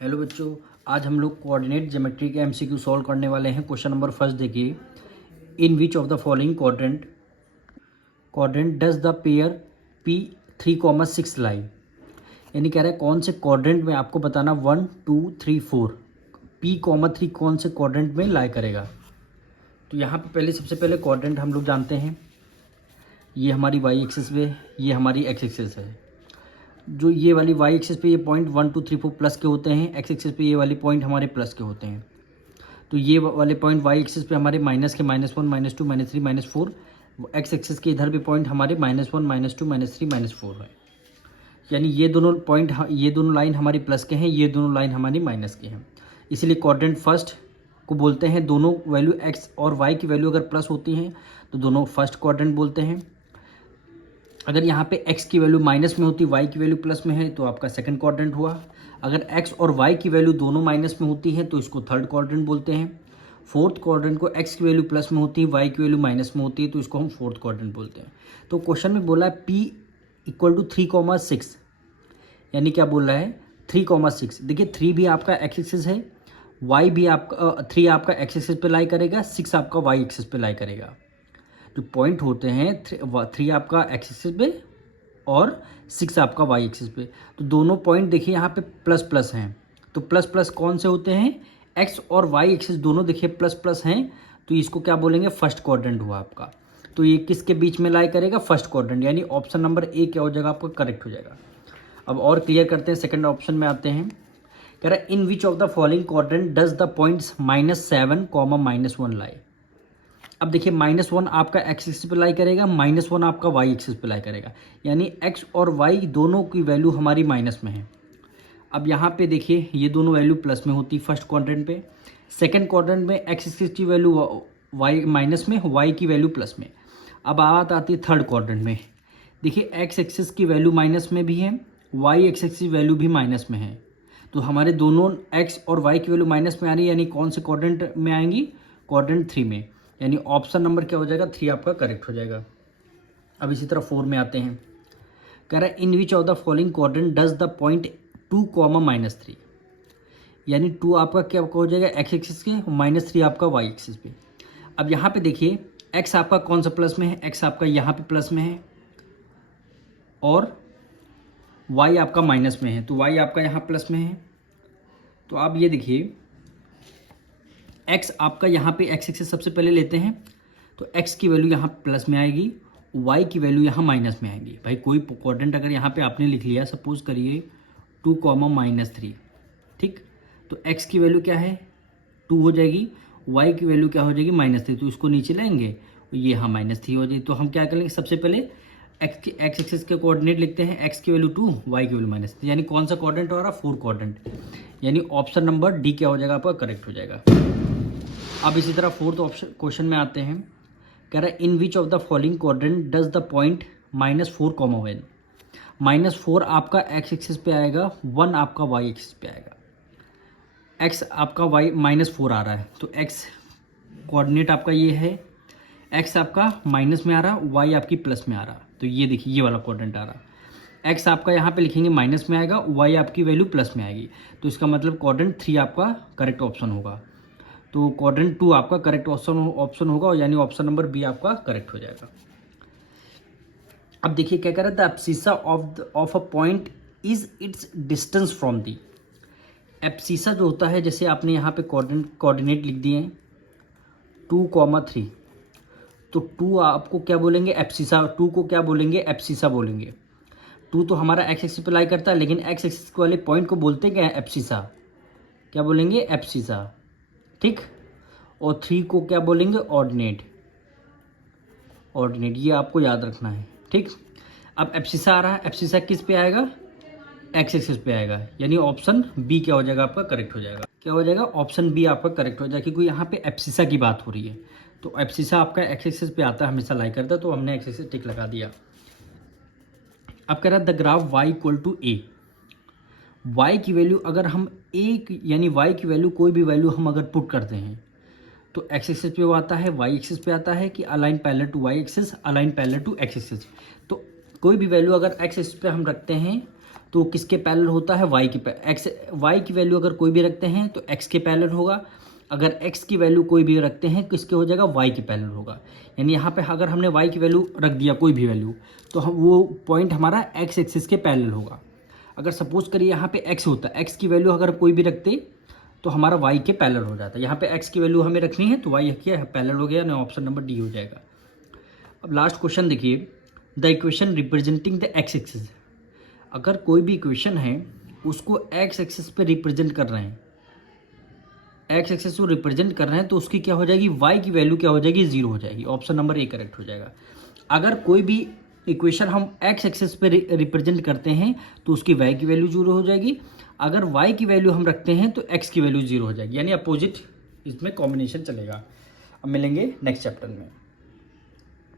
Hello बच्चों, आज हम लोग कोऑर्डिनेट ज्योमेट्री के एमसीक्यू सॉल्व करने वाले हैं। क्वेश्चन नंबर फर्स्ट देखिए, in which of the following quadrant does the pair P 3,6 lie. यानी कह रहा है कौन से क्वाड्रेंट में आपको बताना 1 2 3 4 P,3 कौन से क्वाड्रेंट में लाई करेगा। तो यहाँ पे पहले सबसे पहले क्वाड्रेंट हम लोग जानते हैं, ये हमारी वाई एक्सिस पे, ये हमारी एक्स एक्सिस है। जो ये वाली वाई एक्सिस पे ये पॉइंट 1 2 3 4 प्लस के होते हैं, एक्स एक्सिस पे ये वाले पॉइंट हमारे प्लस के होते हैं। तो ये वाले पॉइंट वाई एक्सिस पे हमारे माइनस के -1 -2 -3 -4, एक्स एक्सिस के इधर भी पॉइंट हमारे -1 -2 -3 -4 है। यानी ये दोनों पॉइंट, ये दोनों लाइन हमारी प्लस के हैं, ये दोनों लाइन हमारी माइनस के हैं। इसलिए क्वाड्रेंट फर्स्ट को बोलते हैं, दोनों वैल्यू एक्स और वाई की वैल्यू अगर प्लस होती हैं तो दोनों फर्स्ट क्वाड्रेंट बोलते हैं। अगर यहाँ पे x की वैल्यू माइनस में होती, y की वैल्यू प्लस में है, तो आपका सेकंड क्वाड्रेंट हुआ। अगर x और y की वैल्यू दोनों माइनस में होती है तो इसको थर्ड क्वाड्रेंट बोलते हैं। फोर्थ क्वाड्रेंट को x की वैल्यू प्लस में होती है, y की वैल्यू माइनस में होती है, तो इसको हम फोर्थ क्वाड्रेंट बोलते हैं। तो क्वेश्चन में बोला है p = 3,6, यानी क्या बोल रहा है 3,6। देखिए 3 भी आपका एक्स एक्सिस है, y भी आपका 3 आपका एक्स एक्सिस पे लाई करेगा, 6 आपका y एक्सिस पे लाई करेगा। जो पॉइंट होते हैं 3 आपका एक्स एक्सिस पे और 6 आपका वाई एक्सिस पे, तो दोनों पॉइंट देखिए यहाँ पे प्लस प्लस हैं। तो प्लस प्लस कौन से होते हैं, एक्स और वाई एक्सिस दोनों देखिए प्लस प्लस हैं, तो इसको क्या बोलेंगे फर्स्ट क्वाड्रेंट हुआ आपका। तो ये किसके बीच में लाई करेगा, फर्स्ट क्वाड्रेंट, यानी ऑप्शन नंबर ए क्या हो जाएगा आपका करेक्ट हो जाएगा। अब और क्लियर करते हैं, सेकंड ऑप्शन में आते हैं। कह रहा है in which of the following quadrant does the points -7, -1 lie. अब देखिए -1 आपका एक्स एक्सिस पे लाई करेगा, -1 आपका वाई एक्सिस पे लाई करेगा, यानी एक्स और वाई दोनों की वैल्यू हमारी माइनस में है। अब यहाँ पे देखिए ये दोनों वैल्यू प्लस में होती फर्स्ट क्वाड्रेंट पे, सेकंड क्वाड्रेंट में एक्स एक्सिस की वैल्यू वाई माइनस में, वाई की वैल्यू प्लस में। अब बात आती है थर्ड क्वाड्रेंट में, देखिए एक्स एक्सिस की वैल्यू माइनस में भी है, वाई एक्सिस की वैल्यू भी माइनस में है। तो हमारे दोनों एक्स और वाई की वैल्यू माइनस में आ रही है, यानी कौन से क्वाड्रेंट में आएंगी, क्वाड्रेंट 3 में, यानी ऑप्शन नंबर क्या हो जाएगा 3 आपका करेक्ट हो जाएगा। अब इसी तरह 4 में आते हैं। कह रहा है in which of the following quadrant does the point 2, -3, यानी 2 आपका क्या हो जाएगा एक्स एक्सिस के, -3 आपका वाई एक्सिस पे। अब यहाँ पे देखिए एक्स आपका कौन सा प्लस में है, एक्स आपका यहाँ पे प्लस में है और वाई आपका माइनस में है, तो वाई आपका यहाँ प्लस में है। तो आप ये देखिए x आपका यहाँ पे x एक्सिस सबसे पहले लेते हैं, तो x की वैल्यू यहाँ प्लस में आएगी, y की वैल्यू यहाँ माइनस में आएगी। भाई कोई क्वाड्रेंट अगर यहाँ पे आपने लिख लिया, सपोज करिए 2, -3, ठीक, तो x की वैल्यू क्या है 2 हो जाएगी, y की वैल्यू क्या हो जाएगी -3, तो इसको नीचे लाएंगे, ये यहाँ -3 हो जाएगी। तो हम क्या करेंगे, सबसे पहले x एक्सिस के कोऑर्डिनेट लिखते हैं, x की वैल्यू 2, y की वैल्यू -3, यानी कौन सा क्वाड्रेंट हो रहा है 4 क्वाड्रेंट, यानी ऑप्शन नंबर डी क्या हो जाएगा आपका करेक्ट हो जाएगा। अब इसी तरह फोर्थ ऑप्शन क्वेश्चन में आते हैं। कह रहा है in which of the following quadrant does the point -4, -1, -4 आपका एक्स एक्सिस पे आएगा, 1 आपका वाई एक्सिस पे आएगा। एक्स आपका वाई -4 आ रहा है, तो एक्स कोऑर्डिनेट आपका ये है, एक्स आपका माइनस में आ रहा, वाई आपकी प्लस में आ रहा। तो ये देखिए ये वाला क्वाड्रेंट आ रहा, एक्स आपका यहाँ पे लिखेंगे माइनस में आएगा, वाई आपकी वैल्यू प्लस में आएगी, तो इसका मतलब क्वाड्रेंट 3 आपका करेक्ट ऑप्शन होगा। तो क्वाड्रेंट 2 आपका करेक्ट ऑप्शन होगा, यानी ऑप्शन नंबर बी आपका करेक्ट हो जाएगा। अब देखिए क्या कह रहा था, abscissa of a point is it's distance from the. Abscissa जो होता है, जैसे आपने यहाँ पे कोऑर्डिनेट लिख दिए हैं 2, 3, तो 2 आपको क्या बोलेंगे एब्सिसा, 2 को क्या बोलेंगे एब्सिसा बोलेंगे। 2 तो हमारा एक्स एक्सिस पे लाई करता है, लेकिन एक्स एक्सिस वाले पॉइंट को बोलते क्या है एब्सिसा, क्या बोलेंगे एब्सिसा, ठीक। और 3 को क्या बोलेंगे ऑर्डिनेट, ये आपको याद रखना है, ठीक। अब एब्सिसा आ रहा है, एब्सिसा किस पे आएगा, एक्स एक्सिस पे आएगा, यानी ऑप्शन बी क्या हो जाएगा आपका करेक्ट हो जाएगा। क्या हो जाएगा, ऑप्शन बी आपका करेक्ट हो जाएगा, क्योंकि यहाँ पे एब्सिसा की बात हो रही है। तो एब्सिसा आपका एक्स एक्सिस पे आता है, हमेशा लाई करता है, तो हमने एक्स एक्सिस टिक लगा दिया। अब कह रहा है the graph y = a, y की वैल्यू अगर हम यानी y की वैल्यू कोई भी वैल्यू हम अगर पुट करते हैं तो एक्स एक्सिस पे वो आता है, वाई एक्सिस पे आता है कि align parallel to Y axis, align parallel to X axis. तो कोई भी वैल्यू अगर एक्स एक्सिस पे हम रखते हैं तो किसके पैरेलल होता है, वाई के एक्स, वाई की वैल्यू अगर कोई भी रखते हैं तो एक्स के पैरेलल होगा, अगर एक्स की वैल्यू कोई भी रखते हैं किसके हो जाएगा, वाई के पैरेलल होगा। यानी यहाँ पे अगर हमने वाई की वैल्यू रख दिया कोई भी वैल्यू, तो हम वो पॉइंट हमारा एक्स एक्सिस के पैरेलल होगा। अगर सपोज करिए यहाँ पे एक्स होता, एक्स की वैल्यू अगर कोई भी रखते तो हमारा वाई के पैरेलल हो जाता है। यहाँ पे एक्स की वैल्यू हमें रखनी है तो वाई क्या पैरेलल हो गया ना, ऑप्शन नंबर डी हो जाएगा। अब लास्ट क्वेश्चन देखिए, the equation representing the x axis. अगर कोई भी इक्वेशन है उसको एक्स एक्सिस पे रिप्रेजेंट कर रहे हैं, एक्स एक्सिस को रिप्रेजेंट कर रहे हैं, तो उसकी क्या हो जाएगी, वाई की वैल्यू क्या हो जाएगी, जीरो हो जाएगी। ऑप्शन नंबर ए करेक्ट हो जाएगा। अगर कोई भी इक्वेशन हम एक्स एक्सिस पे रिप्रेजेंट करते हैं तो उसकी वाई की वैल्यू जीरो हो जाएगी, अगर वाई की वैल्यू हम रखते हैं तो एक्स की वैल्यू जीरो हो जाएगी, यानी अपोजिट इसमें कॉम्बिनेशन चलेगा। अब मिलेंगे नेक्स्ट चैप्टर में।